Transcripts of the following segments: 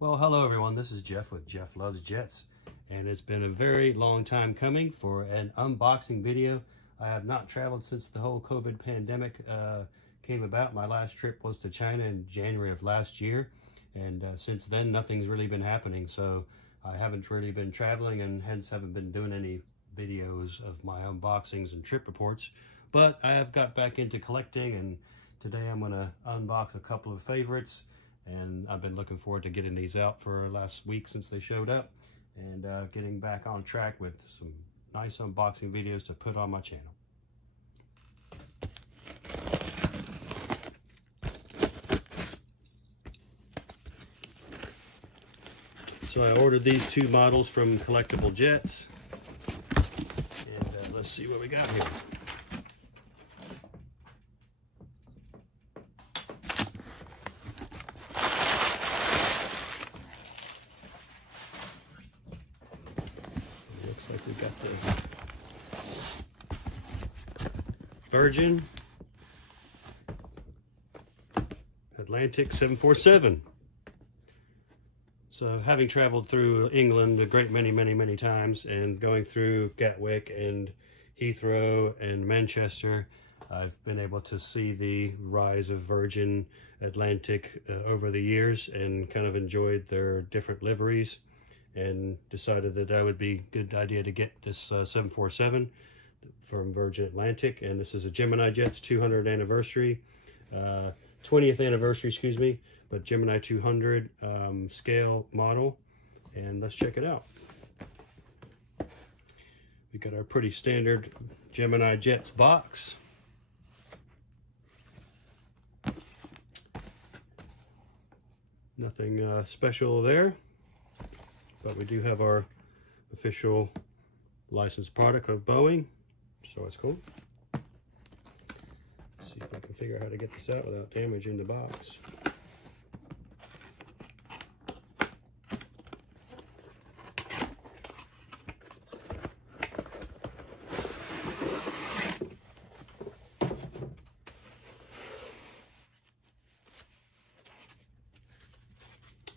Well, hello everyone, this is Jeff with Jeff Loves Jets, and it's been a very long time coming for an unboxing video. I have not traveled since the whole COVID pandemic came about. My last trip was to China in January of last year, and since then nothing's really been happening, so I haven't really been traveling and hence haven't been doing any videos of my unboxings and trip reports. But I have got back into collecting, and today I'm going to unbox a couple of favorites. And I've been looking forward to getting these out for last week since they showed up, and getting back on track with some nice unboxing videos to put on my channel. So I ordered these two models from Collectible Jets, and let's see what we got here. Like we got the Virgin Atlantic 747. So having traveled through England a great many times and going through Gatwick and Heathrow and Manchester, I've been able to see the rise of Virgin Atlantic over the years and kind of enjoyed their different liveries, and decided that that would be a good idea to get this 747 from Virgin Atlantic. And this is a Gemini Jets 200th anniversary, 20th anniversary, excuse me, but Gemini 200 scale model. And let's check it out. We got our pretty standard Gemini Jets box. Nothing special there. But we do have our official licensed product of Boeing, so it's cool. Let's see if I can figure out how to get this out without damaging the box.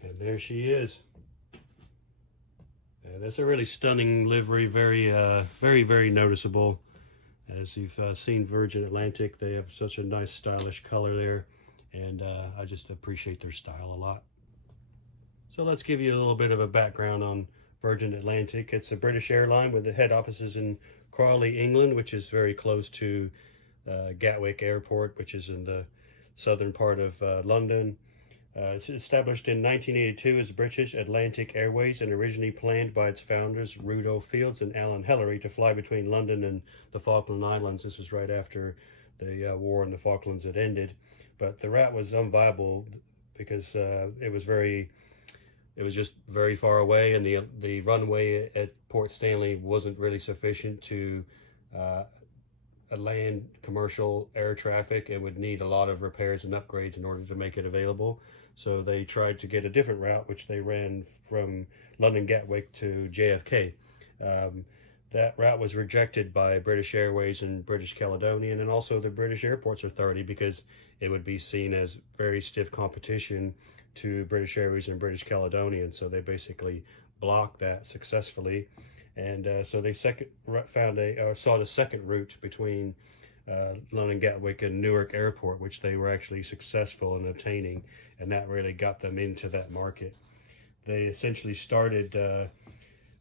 And there she is. That's a really stunning livery, very noticeable. As you've seen Virgin Atlantic, they have such a nice stylish color there, and I just appreciate their style a lot. So let's give you a little bit of a background on Virgin Atlantic. It's a British airline with the head offices in Crawley, England, which is very close to Gatwick Airport, which is in the southern part of London. It's established in 1982 as British Atlantic Airways and originally planned by its founders Rudolph Fields and Alan Hillary to fly between London and the Falkland Islands. This was right after the war in the Falklands had ended, but the route was unviable because it was just very far away, and the runway at Port Stanley wasn't really sufficient to land commercial air traffic. It would need a lot of repairs and upgrades in order to make it available. So they tried to get a different route, which they ran from London Gatwick to JFK. That route was rejected by British Airways and British Caledonian, and also the British Airports Authority, because it would be seen as very stiff competition to British Airways and British Caledonian. So they basically blocked that successfully. And so they sought a second route between London Gatwick and Newark Airport, which they were actually successful in obtaining, and that really got them into that market. They essentially started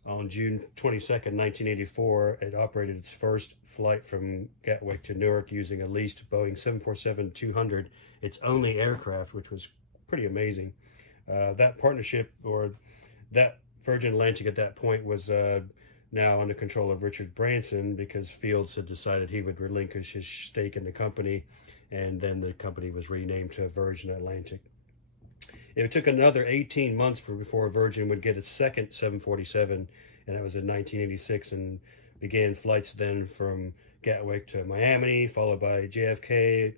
on June 22nd, 1984. It operated its first flight from Gatwick to Newark using a leased Boeing 747-200, its only aircraft, which was pretty amazing. That partnership, or that Virgin Atlantic at that point, was now under control of Richard Branson, because Fields had decided he would relinquish his stake in the company, and then the company was renamed to Virgin Atlantic. It took another 18 months before Virgin would get its second 747, and that was in 1986, and began flights then from Gatwick to Miami, followed by JFK,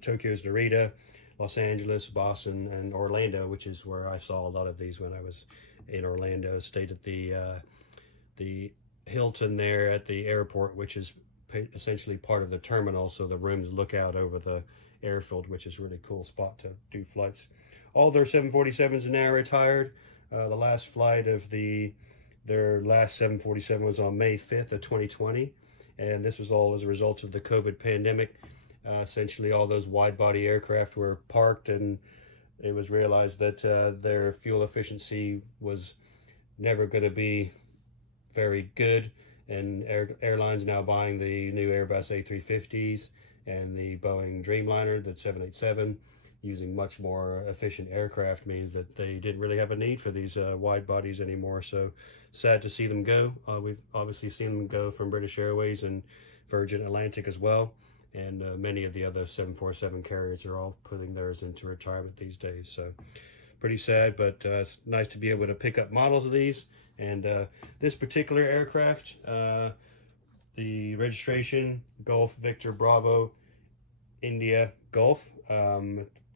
Tokyo's Narita, Los Angeles, Boston, and Orlando, which is where I saw a lot of these when I was in Orlando. Stayed at the Hilton there at the airport, which is essentially part of the terminal, so the rooms look out over the airfield, which is a really cool spot to do flights. All their 747s are now retired. The last flight of their last 747 was on May 5th of 2020, and this was all as a result of the COVID pandemic. Essentially, all those wide-body aircraft were parked, and it was realized that their fuel efficiency was never going to be very good, and airlines now buying the new Airbus A350s and the Boeing Dreamliner, the 787, using much more efficient aircraft means that they didn't really have a need for these wide bodies anymore. So sad to see them go. We've obviously seen them go from British Airways and Virgin Atlantic as well, and many of the other 747 carriers are all putting theirs into retirement these days. So pretty sad, but it's nice to be able to pick up models of these. And this particular aircraft, the registration, Golf Victor Bravo India Golf,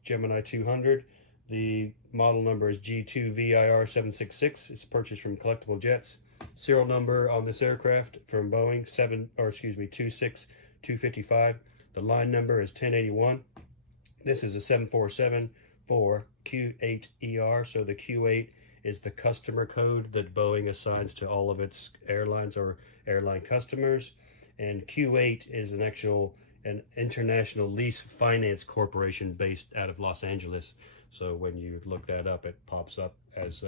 Gemini 200. The model number is G2VIR766. It's purchased from Collectible Jets. Serial number on this aircraft from Boeing 26255. The line number is 1081. This is a 747 for Q8ER. So the Q8 is the customer code that Boeing assigns to all of its airlines or airline customers, and Q8 is an international lease finance corporation based out of Los Angeles. So when you look that up, it pops up as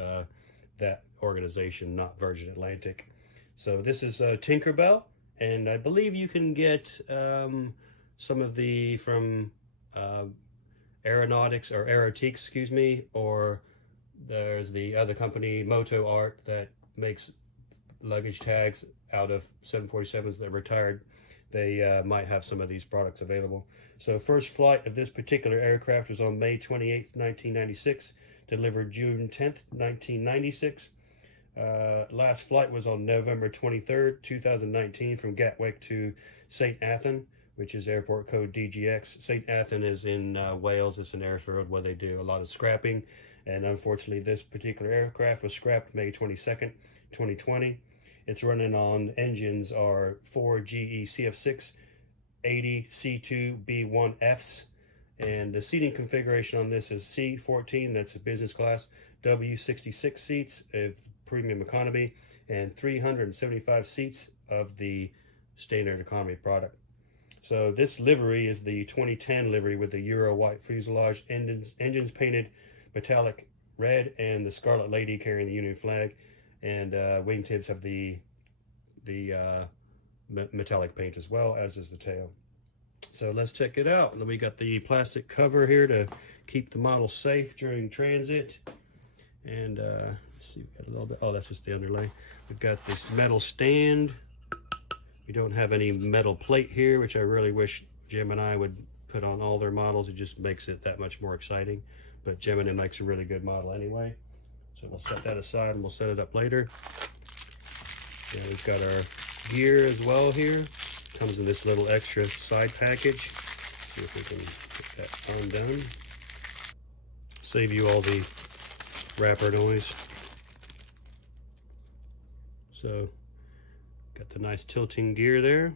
that organization, not Virgin Atlantic. So this is Tinkerbell, and I believe you can get some of the from Aeronautics or Aerotique, excuse me, or there's the other company, Moto Art, that makes luggage tags out of 747s that are retired. They might have some of these products available. So first flight of this particular aircraft was on May 28th, 1996, delivered June 10th, 1996. Last flight was on November 23rd, 2019, from Gatwick to St. Athan, which is airport code DGX. St. Athan is in Wales. It's an airfield where they do a lot of scrapping. And unfortunately, this particular aircraft was scrapped May 22nd, 2020. It's running on engines are 4 GE CF6-80C2B1Fs. And the seating configuration on this is C14, that's a business class, W66 seats of premium economy, and 375 seats of the standard economy product. So this livery is the 2010 livery with the Eurowhite fuselage, engines painted metallic red, and the Scarlet Lady carrying the Union flag, and wingtips have the metallic paint as well, as is the tail. So let's check it out. And then we got the plastic cover here to keep the model safe during transit. And let's see, we got a little bit, oh, that's just the underlay. We've got this metal stand. We don't have any metal plate here, which I really wish Gemini would put on all their models. It just makes it that much more exciting. But Gemini makes a really good model anyway. So we'll set that aside and we'll set it up later. And we've got our gear as well here. Comes in this little extra side package. See if we can get that undone. Save you all the wrapper noise. So, got the nice tilting gear there.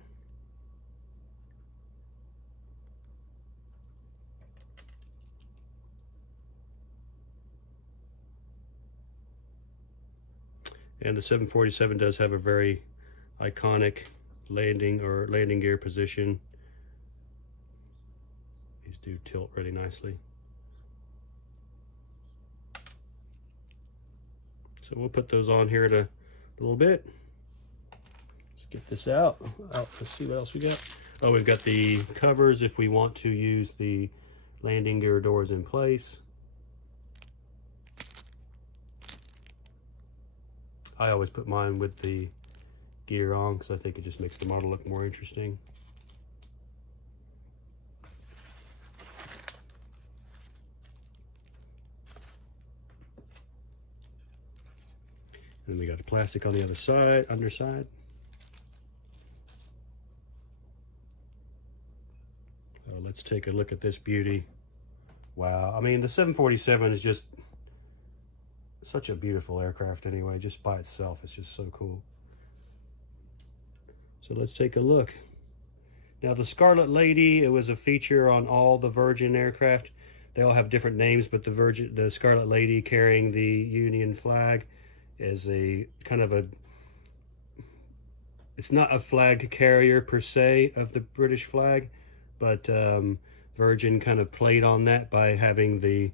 And the 747 does have a very iconic landing gear position. These do tilt really nicely. So we'll put those on here in a little bit. Let's get this out. Let's see what else we got. Oh, we've got the covers if we want to use the landing gear doors in place. I always put mine with the gear on because I think it just makes the model look more interesting. And we got the plastic on the other side, underside. So let's take a look at this beauty. Wow, I mean the 747 is just such a beautiful aircraft anyway, just by itself. It's just so cool. So let's take a look. Now the Scarlet Lady, it was a feature on all the Virgin aircraft. They all have different names, but the Scarlet Lady carrying the Union flag is a kind of a, it's not a flag carrier per se of the British flag, but Virgin kind of played on that by having the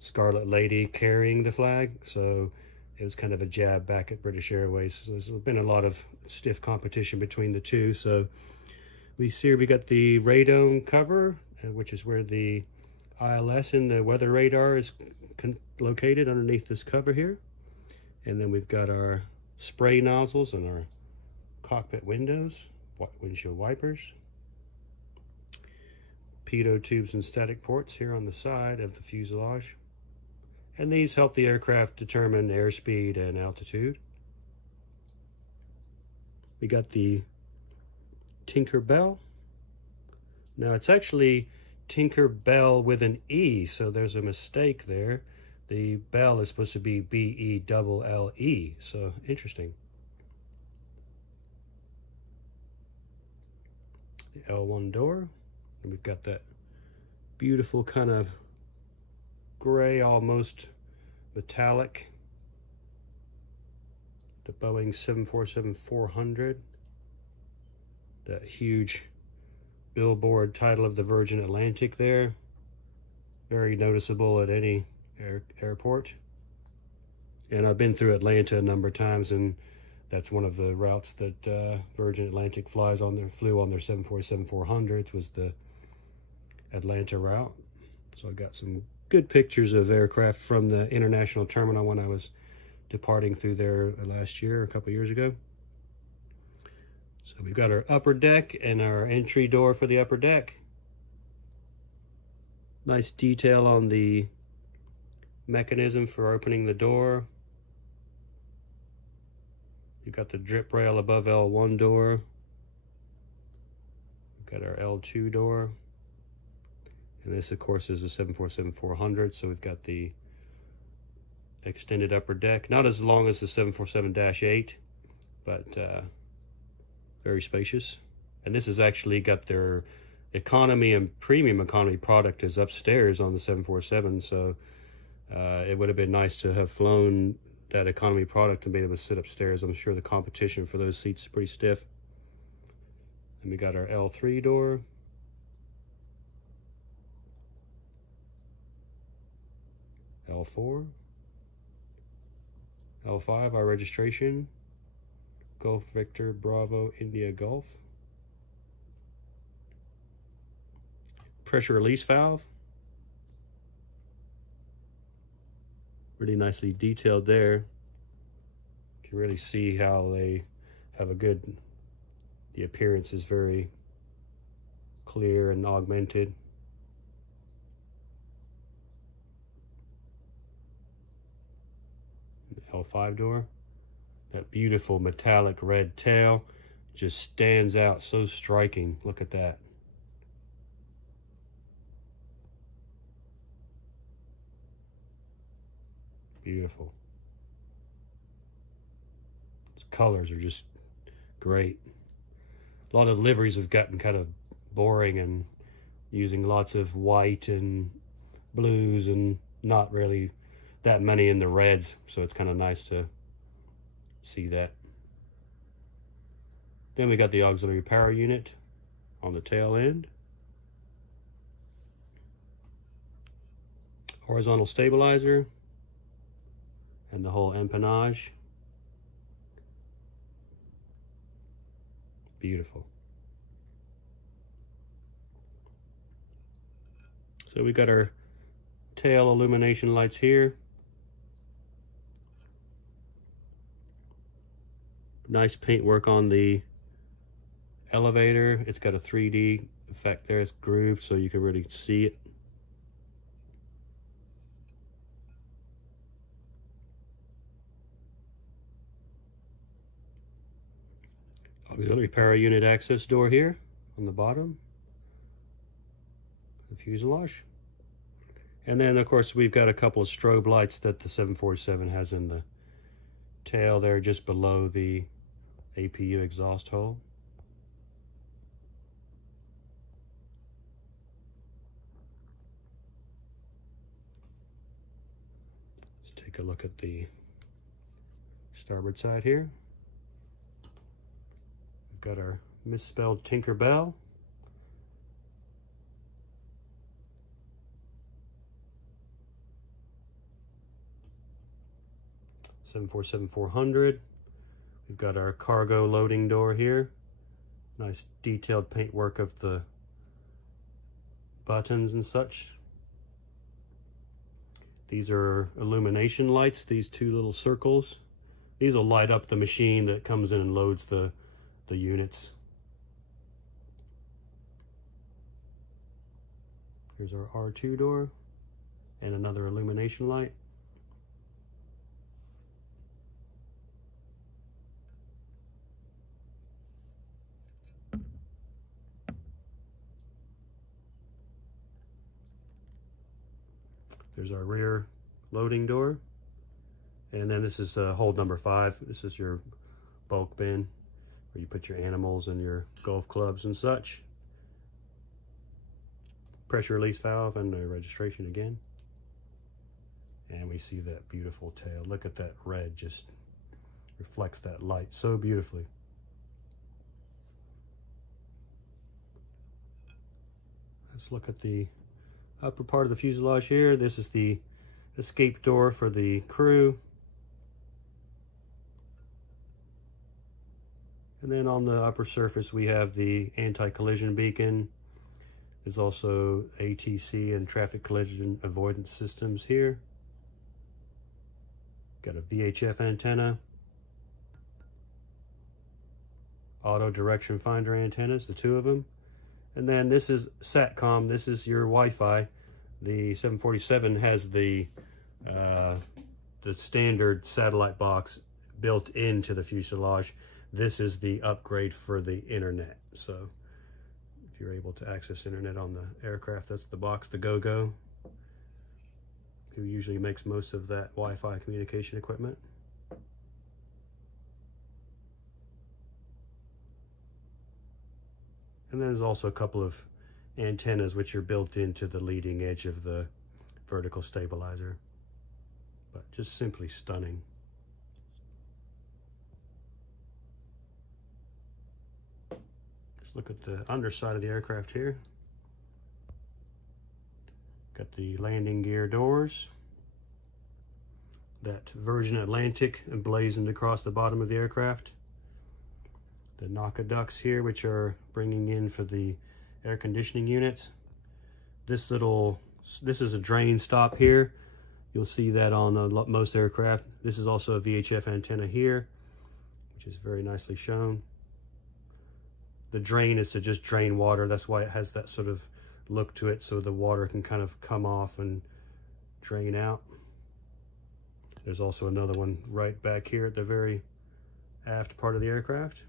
Scarlet Lady carrying the flag. So it was kind of a jab back at British Airways. So there's been a lot of stiff competition between the two. So we see here we got the radome cover, which is where the ILS and the weather radar is located underneath this cover here. And then we've got our spray nozzles and our cockpit windows, windshield wipers, pitot tubes and static ports here on the side of the fuselage. And these help the aircraft determine airspeed and altitude. We got the Tinker Belle. Now it's actually Tinker Belle with an E, so there's a mistake there. The Belle is supposed to be B-E-L-L-E, so interesting. The L1 door, and we've got that beautiful kind of gray, almost metallic, the Boeing 747-400, that huge billboard title of the Virgin Atlantic there, very noticeable at any airport. And I've been through Atlanta a number of times, and that's one of the routes that Virgin Atlantic flew on their 747-400s was the Atlanta route. So I got some good pictures of aircraft from the international terminal when I was departing through there last year, a couple years ago. So we've got our upper deck and our entry door for the upper deck. Nice detail on the mechanism for opening the door. You've got the drip rail above L1 door. We've got our L2 door. And this, of course, is a 747-400, so we've got the extended upper deck. Not as long as the 747-8, but very spacious. And this has actually got their economy and premium economy product is upstairs on the 747, so it would have been nice to have flown that economy product and be able to sit upstairs. I'm sure the competition for those seats is pretty stiff. And we got our L3 door. L4. L5, our registration. Golf Victor Bravo India Golf. Pressure release valve. Really nicely detailed there. You can really see how they have the appearance is very clear and augmented. L5 door. That beautiful metallic red tail just stands out so striking. Look at that. Beautiful. Its colors are just great. A lot of liveries have gotten kind of boring and using lots of white and blues and not really that many in the reds, so it's kind of nice to see that. Then we got the auxiliary power unit on the tail end. Horizontal stabilizer and the whole empennage. Beautiful. So we got our tail illumination lights here. Nice paintwork on the elevator. It's got a 3D effect there. It's grooved so you can really see it. Auxiliary power unit access door here on the bottom. The fuselage. And then, of course, we've got a couple of strobe lights that the 747 has in the tail there just below the APU exhaust hole. take a look at the starboard side here. We've got our misspelled Tinker Belle. (747-400). We've got our cargo loading door here. Nice detailed paintwork of the buttons and such. These are illumination lights, these two little circles. These will light up the machine that comes in and loads the units. Here's our R2 door and another illumination light. There's our rear loading door. And then this is hold number 5. This is your bulk bin where you put your animals and your golf clubs and such. Pressure release valve and the registration again. And we see that beautiful tail. Look at that red, just reflects that light so beautifully. Let's look at the upper part of the fuselage here. This is the escape door for the crew. And then on the upper surface we have the anti-collision beacon. There's also ATC and traffic collision avoidance systems here. Got a VHF antenna. Auto direction finder antennas, the 2 of them. And then this is SATCOM. This is your Wi-Fi. The 747 has the standard satellite box built into the fuselage. This is the upgrade for the internet. So if you're able to access internet on the aircraft, that's the box, the GoGo, who usually makes most of that Wi-Fi communication equipment. And then there's also a couple of antennas which are built into the leading edge of the vertical stabilizer. But just simply stunning. Let's look at the underside of the aircraft here. Got the landing gear doors. That Virgin Atlantic emblazoned across the bottom of the aircraft. The NOCA ducts here, which are bringing in for the air conditioning units. This is a drain stop here. You'll see that on most aircraft. This is also a VHF antenna here, which is very nicely shown. The drain is to just drain water. That's why it has that sort of look to it, so the water can kind of come off and drain out. There's also another one right back here at the very aft part of the aircraft.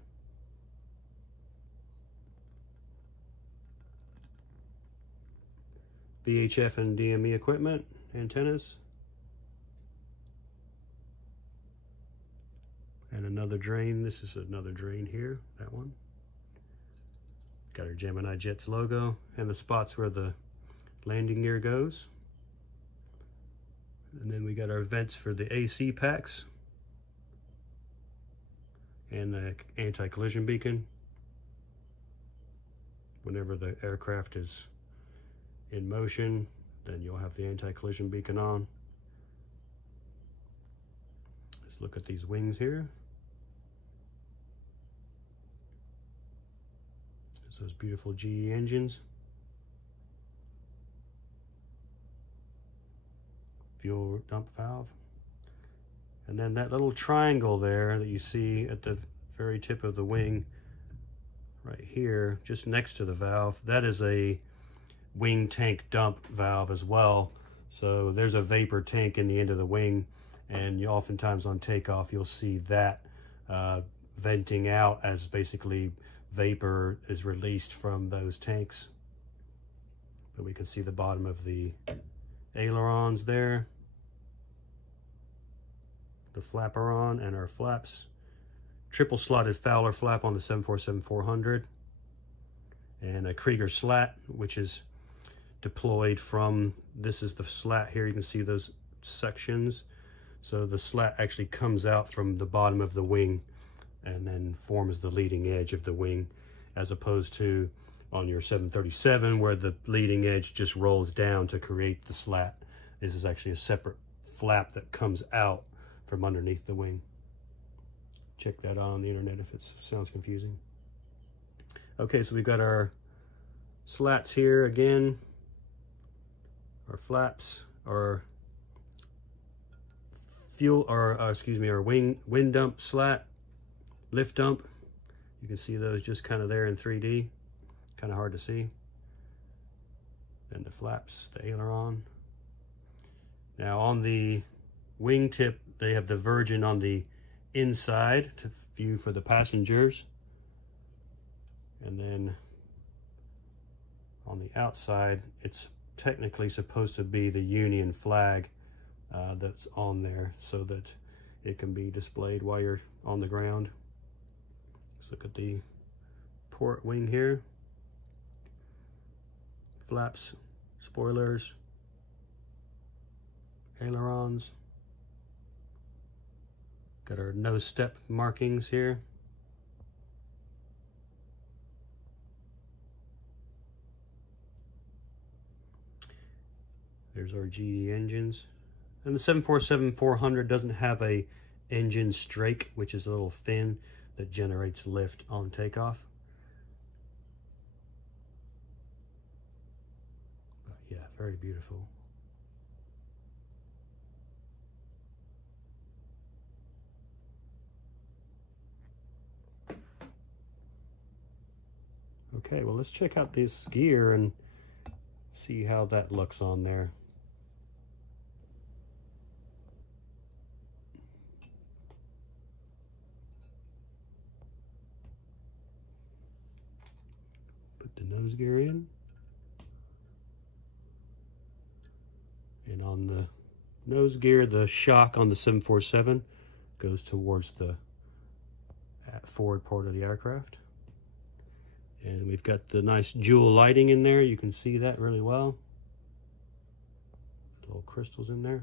VHF and DME equipment, antennas. And another drain. This is another drain here, that one. Got our Gemini Jets logo and the spots where the landing gear goes. And then we got our vents for the AC packs and the anti-collision beacon. Whenever the aircraft is in motion, then you'll have the anti-collision beacon on. Let's look at these wings here. There's those beautiful GE engines. Fuel dump valve. And then that little triangle there that you see at the very tip of the wing right here, just next to the valve, that is a wing tank dump valve as well. So there's a vapor tank in the end of the wing, and you oftentimes on takeoff you'll see that venting out as basically vapor is released from those tanks. But we can see the bottom of the ailerons there, the flaperon and our flaps. Triple slotted Fowler flap on the 747-400, and a Krieger slat, which is deployed from, this is the slat here, you can see those sections. So the slat actually comes out from the bottom of the wing and then forms the leading edge of the wing, as opposed to on your 737 where the leading edge just rolls down to create the slat. This is actually a separate flap that comes out from underneath the wing. Check that out on the internet if it sounds confusing. Okay, so we've got our slats here again, our flaps, our fuel, or excuse me, our wind dump slat, lift dump. You can see those just kind of there in 3D, kind of hard to see. And the flaps, the aileron. Now on the wingtip, they have the Virgin on the inside to view for the passengers. And then on the outside, it's technically supposed to be the Union flag that's on there so that it can be displayed while you're on the ground. Let's look at the port wing here. Flaps, spoilers, ailerons. Got our nose step markings here. There's our GE engines. And the 747-400 doesn't have a engine strake, which is a little fin that generates lift on takeoff. But yeah, very beautiful. Okay, well, let's check out this gear and see how that looks on there. Put the nose gear in. And on the nose gear, the shock on the 747 goes towards the forward part of the aircraft. And we've got the nice jewel lighting in there. You can see that really well. Little crystals in there.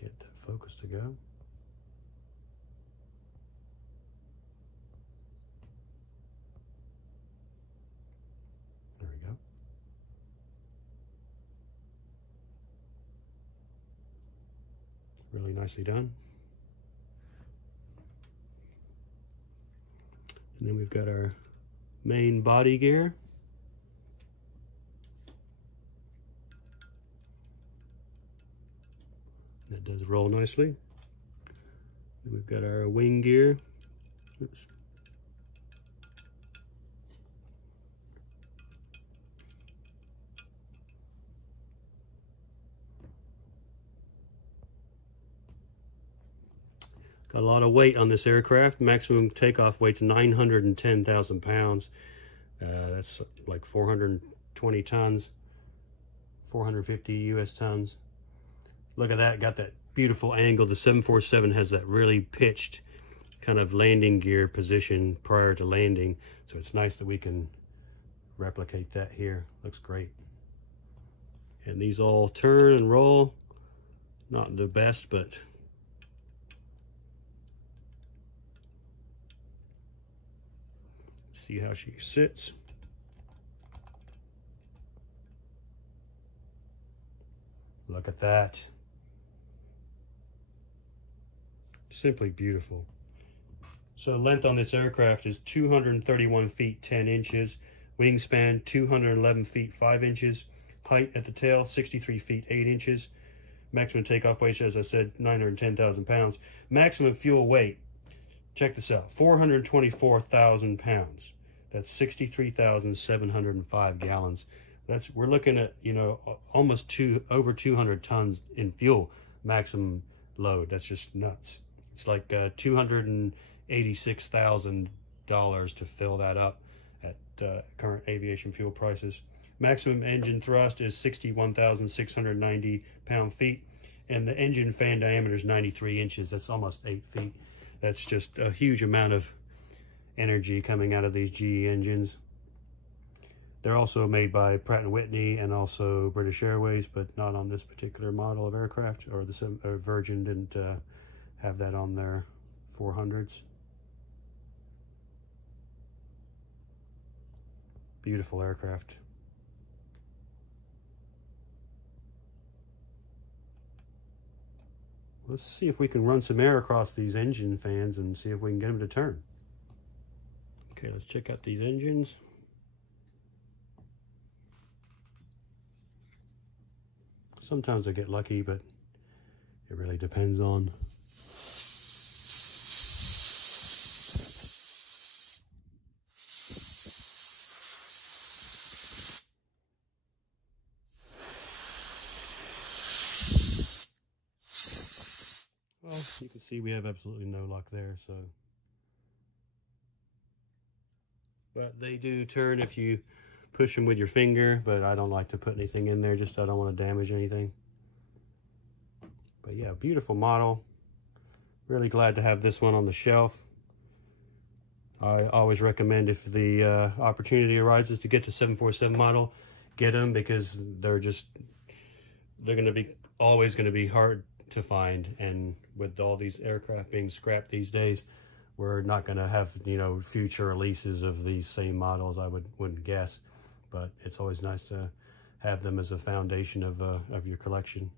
Get that focus to go. There we go. Really nicely done. And then we've got our main body gear. That does roll nicely. Then we've got our wing gear. Oops. Got a lot of weight on this aircraft. Maximum takeoff weight's 910,000 pounds. That's like 420 tons, 450 US tons. Look at that, got that beautiful angle. The 747 has that really pitched kind of landing gear position prior to landing. So it's nice that we can replicate that here. Looks great. And these all turn and roll. Not the best, but see how she sits. Look at that. Simply beautiful. So length on this aircraft is 231 feet 10 inches. Wingspan 211 feet 5 inches. Height at the tail 63 feet 8 inches. Maximum takeoff weight, as I said, 910,000 pounds. Maximum fuel weight, check this out, 424,000 pounds. That's 63,705 gallons. We're looking at, you know, almost over 200 tons in fuel maximum load. That's just nuts. It's like $286,000 to fill that up at current aviation fuel prices. Maximum engine thrust is 61,690 pound-feet, and the engine fan diameter is 93 inches. That's almost 8 feet. That's just a huge amount of energy coming out of these GE engines. They're also made by Pratt & Whitney and also British Airways, but not on this particular model of aircraft, or Virgin didn't have that on their 400s. Beautiful aircraft. Let's see if we can run some air across these engine fans and see if we can get them to turn. Okay, let's check out these engines. Sometimes I get lucky, but it really depends on well, you can see we have absolutely no luck there, so. But they do turn if you push them with your finger, but I don't like to put anything in there, just I don't want to damage anything. But yeah, beautiful model. Really glad to have this one on the shelf. I always recommend, if the opportunity arises to get to 747 model, get them, because they're going to be always going to be hard to find, and with all these aircraft being scrapped these days, we're not going to have, you know, future releases of these same models, I wouldn't guess, but it's always nice to have them as a foundation of your collection.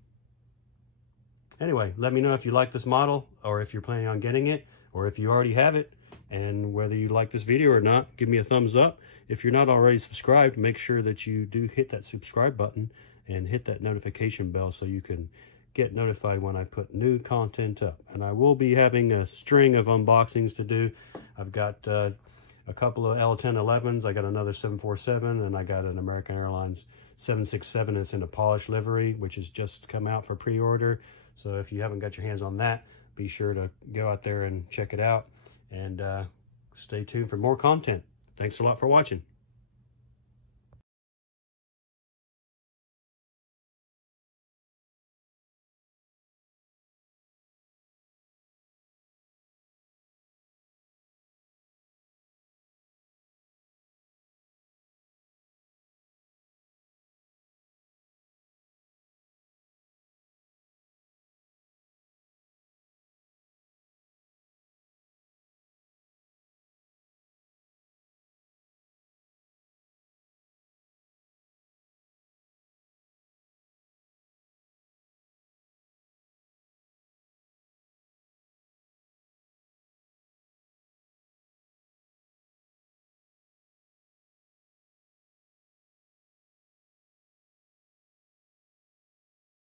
Anyway, let me know if you like this model, or if you're planning on getting it, or if you already have it, and whether you like this video or not. Give me a thumbs up. If you're not already subscribed, make sure that you do hit that subscribe button and hit that notification bell so you can get notified when I put new content up. And I will be having a string of unboxings to do. I've got a couple of L1011s, I got another 747, and I got an American Airlines 767 that's in a polished livery, which has just come out for pre-order. So if you haven't got your hands on that, be sure to go out there and check it out, and stay tuned for more content. Thanks a lot for watching.